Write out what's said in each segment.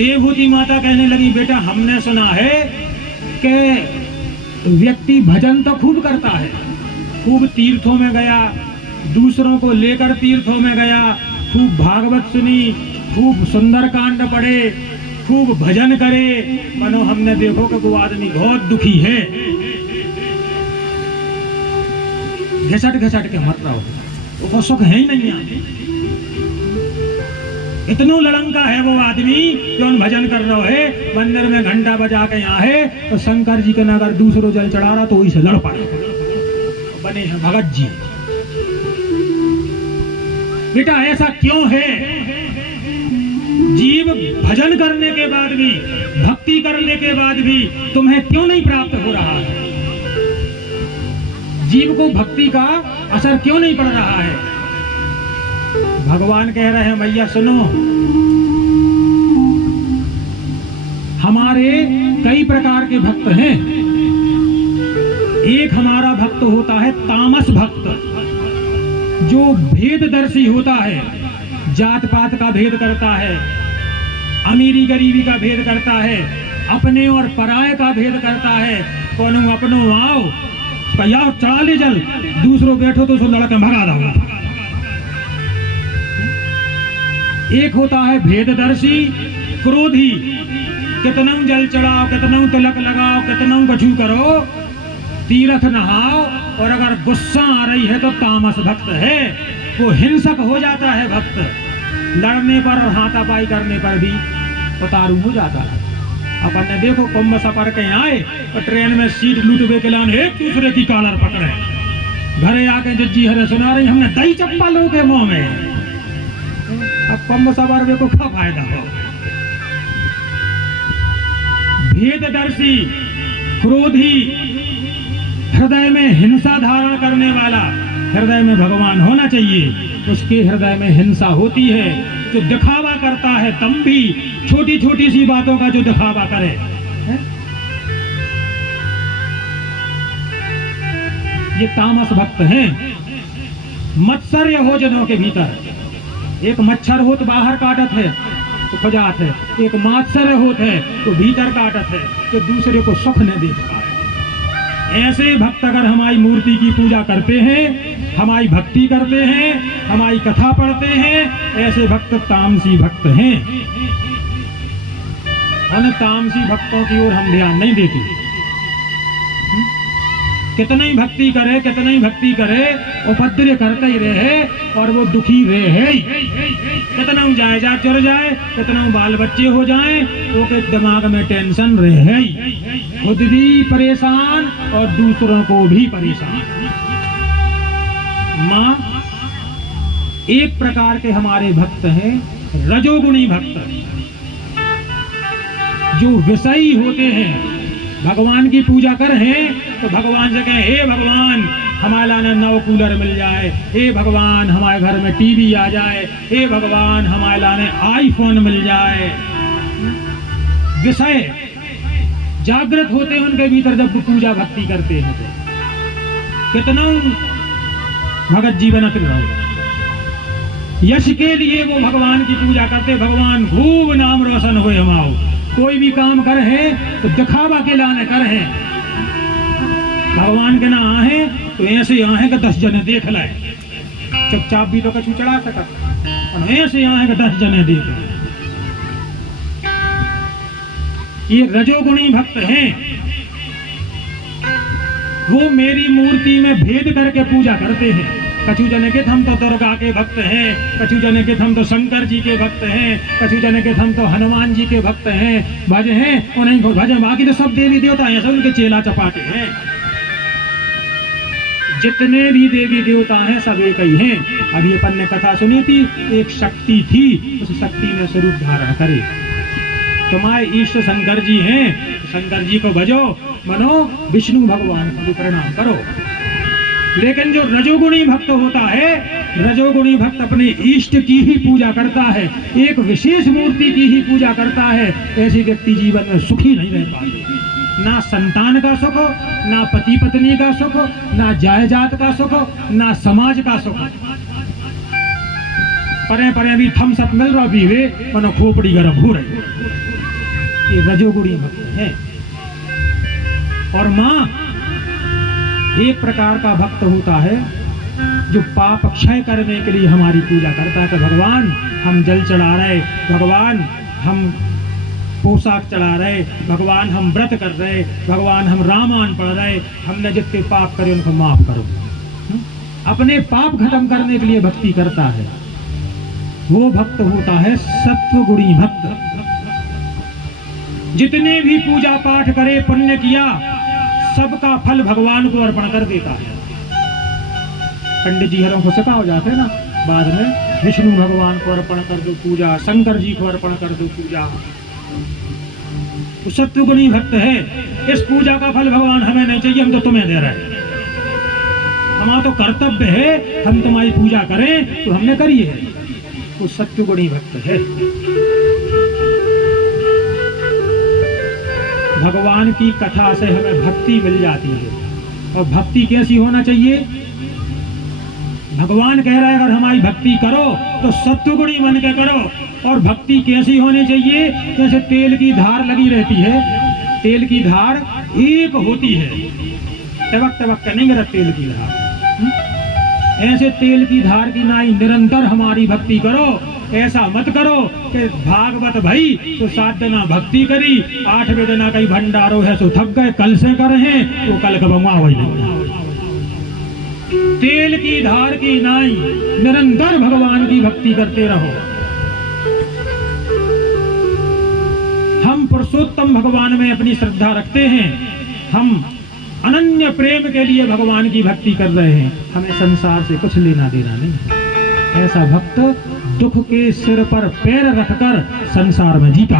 देवहूति माता कहने लगी, बेटा हमने सुना है कि व्यक्ति भजन तो खूब करता है, खूब तीर्थों में गया, दूसरों को लेकर तीर्थों में गया, खूब भागवत सुनी, खूब सुंदर कांड पढ़े, खूब भजन करे, मनो हमने देखो कि वो आदमी बहुत दुखी है, घसट घसट के मर रहा हो, वो सुख है ही नहीं यहाँ। इतनो लड़ंका है वो आदमी जो भजन कर रहा है, मंदिर में घंटा बजा के यहाँ है, तो शंकर जी के नगर दूसरो जल चढ़ा रहा तो वही से लड़ पड़े, बने हैं भगत जी। बेटा ऐसा क्यों है? जीव भजन करने के बाद भी, भक्ति करने के बाद भी तुम्हें क्यों नहीं प्राप्त हो रहा है? जीव को भक्ति का असर क्यों नहीं पड़ रहा है? भगवान कह रहे हैं, मैया सुनो, हमारे कई प्रकार के भक्त हैं। एक हमारा भक्त होता है तामस भक्त, जो भेददर्शी होता है, जात पात का भेद करता है, अमीरी गरीबी का भेद करता है, अपने और पराये का भेद करता है। कौन अपनो आओ या चढ़ा ले जल, दूसरों बैठो तो लड़के भगा दो। एक होता है भेददर्शी, क्रोधी, कितना जल चढ़ाओ, कितना तिलक लगाओ, कितना कछु करो, तीर्थ नहाओ, और अगर गुस्सा आ रही है तो तामस भक्त है, वो हिंसक हो जाता है भक्त, लड़ने पर और हाथापाई करने पर भी उतारू हो जाता है। अपन ने देखो कुंभ सफर के आए तो ट्रेन में सीट लूटवे के लान एक दूसरे की कॉलर पकड़े, घरे आके जज्जी हरे सुना रही हमने दही चप्पा लो के मुंह में। अब कुंभ सफर में को क्या फायदा हो? भेददर्शी, क्रोधी, हृदय में हिंसा धारण करने वाला, हृदय में भगवान होना चाहिए, उसके हृदय में हिंसा होती है। जो दिखावा करता है, दंभी, छोटी छोटी सी बातों का जो दिखावा करे है? ये तामस भक्त हैं। मत्सर्य हो जनों के भीतर, एक मच्छर हो तो बाहर काटत है तो खजात है, एक मात्सर्य होत है तो भीतर काटत है, तो दूसरे को सुख न दे पाए। ऐसे भक्त अगर हमारी मूर्ति की पूजा करते हैं, हमारी भक्ति करते हैं, हमारी कथा पढ़ते हैं, ऐसे भक्त तामसी भक्त हैं। उन तामसी भक्तों की ओर हम ध्यान नहीं देते। कितना ही भक्ति करे, कितना ही भक्ति करे, उपद्रव करते ही रहे और वो दुखी रहे। कितना जाए जा चढ़ जाए, कितना बाल बच्चे हो जाए, तो के दिमाग में टेंशन रहे, खुद भी परेशान और दूसरों को भी परेशान। माँ, एक प्रकार के हमारे भक्त हैं रजोगुणी भक्त, जो विषयी होते हैं। भगवान की पूजा कर हैं तो भगवान से कहें, हे भगवान हमारा ने 9 कूलर मिल जाए, हे भगवान हमारे घर में टीवी आ जाए, हे भगवान हमारा ने आईफोन मिल जाए। विषय जागृत होते हैं उनके भीतर जब पूजा भक्ति करते हैं तो। कितना भगत जीवन रहो, यश के लिए वो भगवान की पूजा करते, भगवान खूब नाम रोशन हुए हमाओ। कोई भी काम कर है तो दिखावा के लाने कर है, भगवान के ना आहे तो ऐसे आहे कि 10 जने देख लाए, चुपचाप भी तो कछु चढ़ा सकत, ऐसे आहे कि 10 जने देख। ये रजोगुणी भक्त हैं, वो मेरी मूर्ति में भेद करके पूजा करते हैं। कछु जने के हम तो दुर्गा के भक्त हैं, कछु जने के हम तो शंकर जी के भक्त हैं, कछु जने के हम तो हनुमान जी के भक्त हैं, भज हैं उन्हें भज, बाकी तो सब देवी देवता हैं, सब उनके चेला चपाटे हैं। जितने भी देवी देवता हैं सब एक ही हैं। अभी अपन ने कथा सुनी थी, एक शक्ति थी, उस शक्ति ने स्वरूप धारण करे। तुम्हारे इष्ट शंकर जी हैं, शंकर जी को भजो, मनो विष्णु भगवान को प्रणाम करो। लेकिन जो रजोगुणी भक्त होता है, रजोगुणी भक्त अपने इष्ट की ही पूजा करता है, एक विशेष मूर्ति की ही पूजा करता है। ऐसे व्यक्ति जीवन में सुखी नहीं रह पाते। ना संतान का सुख, ना पति पत्नी का सुख, ना जायजात का सुख, ना समाज का सुख। परे परे भी थम्स अप मिल रहा भी वे, मनो खोपड़ी गर्म हो रही। ये रजोगुणी भक्त है। और माँ एक प्रकार का भक्त होता है जो पाप क्षय करने के लिए हमारी पूजा करता है। तो भगवान हम जल चढ़ा रहे, भगवान हम पोशाक चढ़ा रहे, भगवान हम व्रत कर रहे, भगवान हम रामायण पढ़ रहे, हमने जितने पाप करे उनको माफ करो। अपने पाप खत्म करने के लिए भक्ति करता है, वो भक्त होता है सत्वगुणी भक्त। जितने भी पूजा पाठ करे, पुण्य किया, सबका फल भगवान को अर्पण कर देता है। पंडित जी हरों को सिखा हो जाते हैं ना, बाद में विष्णु भगवान को अर्पण कर दो पूजा, शंकर जी को अर्पण कर दो पूजा। तो सत्वगुणी भक्त है, इस पूजा का फल भगवान हमें नहीं चाहिए, हम तो तुम्हें दे रहे हैं। हमारा तो कर्तव्य है, हम तुम्हारी पूजा करें तो हमने करी है। वो सत्वगुणी भक्त है। भगवान की कथा से हमें भक्ति मिल जाती है। और भक्ति कैसी होना चाहिए? भगवान कह रहा है अगर हमारी भक्ति करो तो सत्वगुणी बन के करो। और भक्ति कैसी होनी चाहिए? जैसे तेल की धार लगी रहती है, तेल की धार एक होती है, टबक टबक के नहीं गिरा तेल की धार। ऐसे तेल की धार की नाई निरंतर हमारी भक्ति करो। ऐसा मत करो कि भागवत भई तो 7 दिना भक्ति करी, 8वें दिना कहीं भंडारो है तो थक गए, कल से कर हैं तो कल कबंगा वही नहीं। तेल की धार की नाई निरंतर भगवान की भक्ति करते रहो। हम पुरुषोत्तम भगवान में अपनी श्रद्धा रखते हैं, हम अनन्य प्रेम के लिए भगवान की भक्ति कर रहे हैं, हमें संसार से कुछ लेना देना नहीं। ऐसा भक्त दुख के सिर पर पैर रखकर संसार में जीता।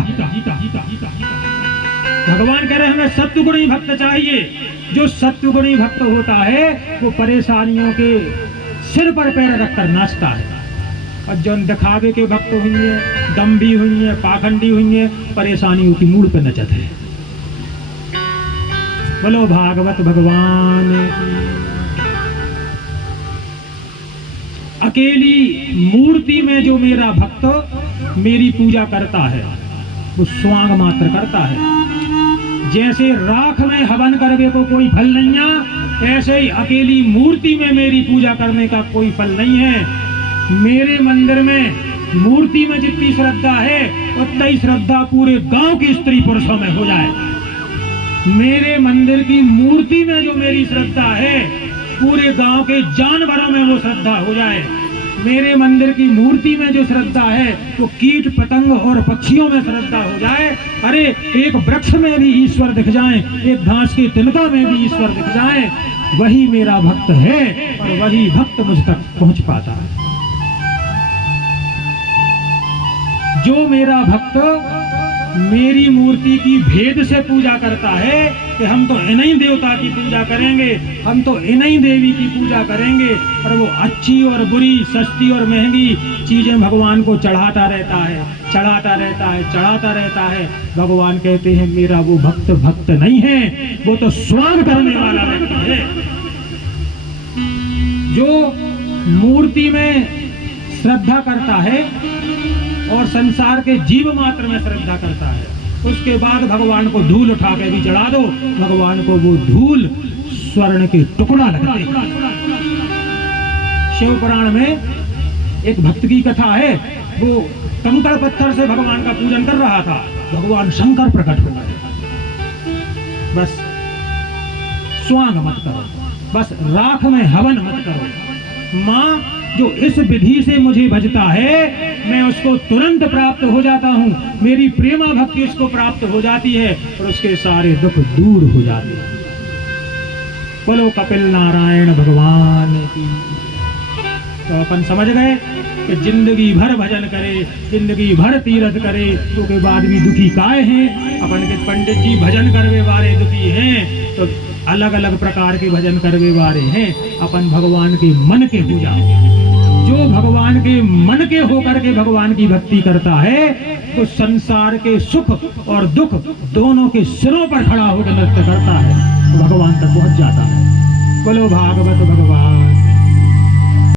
भगवान कह रहे हैं हमें सत्वगुणी भक्त चाहिए। जो सत्वगुणी भक्त होता है वो परेशानियों के सिर पर पैर रखकर नाचता है। और जो दिखावे के भक्त हुई है, दम्भी हुई है, पाखंडी हुई है, परेशानियों की मूड पर नचत है। बोलो भागवत भगवान की। अकेली मूर्ति में जो मेरा भक्त मेरी पूजा करता है वो स्वांग मात्र करता है। जैसे राख में हवन करने को कोई फल नहीं है, ऐसे ही अकेली मूर्ति में मेरी पूजा करने का कोई फल नहीं है। मेरे मंदिर में मूर्ति में जितनी श्रद्धा है उतना ही श्रद्धा पूरे गांव की स्त्री पुरुषों में हो जाए। मेरे मंदिर की मूर्ति में जो मेरी श्रद्धा है पूरे गांव के जानवरों में वो श्रद्धा हो जाए। मेरे मंदिर की मूर्ति में जो श्रद्धा है वो कीट पतंग और पक्षियों में श्रद्धा हो जाए। अरे एक वृक्ष में भी ईश्वर दिख जाए, एक घास के तिनका में भी ईश्वर दिख जाए, वही मेरा भक्त है और वही भक्त मुझ तक पहुंच पाता है। जो मेरा भक्त मेरी मूर्ति की भेद से पूजा करता है कि हम तो इन्हीं देवता की पूजा करेंगे, हम तो इन्हीं देवी की पूजा करेंगे, और वो अच्छी और बुरी, सस्ती और महंगी चीजें भगवान को चढ़ाता रहता है, चढ़ाता रहता है, चढ़ाता रहता है। भगवान कहते हैं मेरा वो भक्त भक्त नहीं है, वो तो स्वांग करने वाला व्यक्ति है। जो मूर्ति में श्रद्धा करता है और संसार के जीव मात्र में श्रद्धा करता है, उसके बाद भगवान को धूल उठा के भी चढ़ा दो, भगवान को वो धूल स्वर्ण के टुकड़ा लगते। शिव पुराण में एक भक्त की कथा है, वो कंकड़ पत्थर से भगवान का पूजन कर रहा था, भगवान शंकर प्रकट हो गए। बस स्वांग मत करो, बस राख में हवन मत करो। माँ जो इस विधि से मुझे भजता है मैं उसको तुरंत प्राप्त हो जाता हूँ, मेरी प्रेमा भक्ति उसको प्राप्त हो जाती है और उसके सारे दुख दूर हो जाते हैं। बोलो कपिल नारायण भगवान की। तो अपन समझ गए कि जिंदगी भर भजन करे, जिंदगी भर तीर्थ करे तो के बाद भी दुखी काहे हैं। अपन के पंडित जी भजन करवे वाले दुखी हैं तो अलग अलग प्रकार के भजन करवे वाले हैं। अपन भगवान के मन के हो जाओ। जो भगवान के मन के होकर के भगवान की भक्ति करता है तो संसार के सुख और दुख दोनों के सिरों पर खड़ा होकर नृत्य करता है, तो भगवान तक पहुंच जाता है। बोलो भागवत भगवान।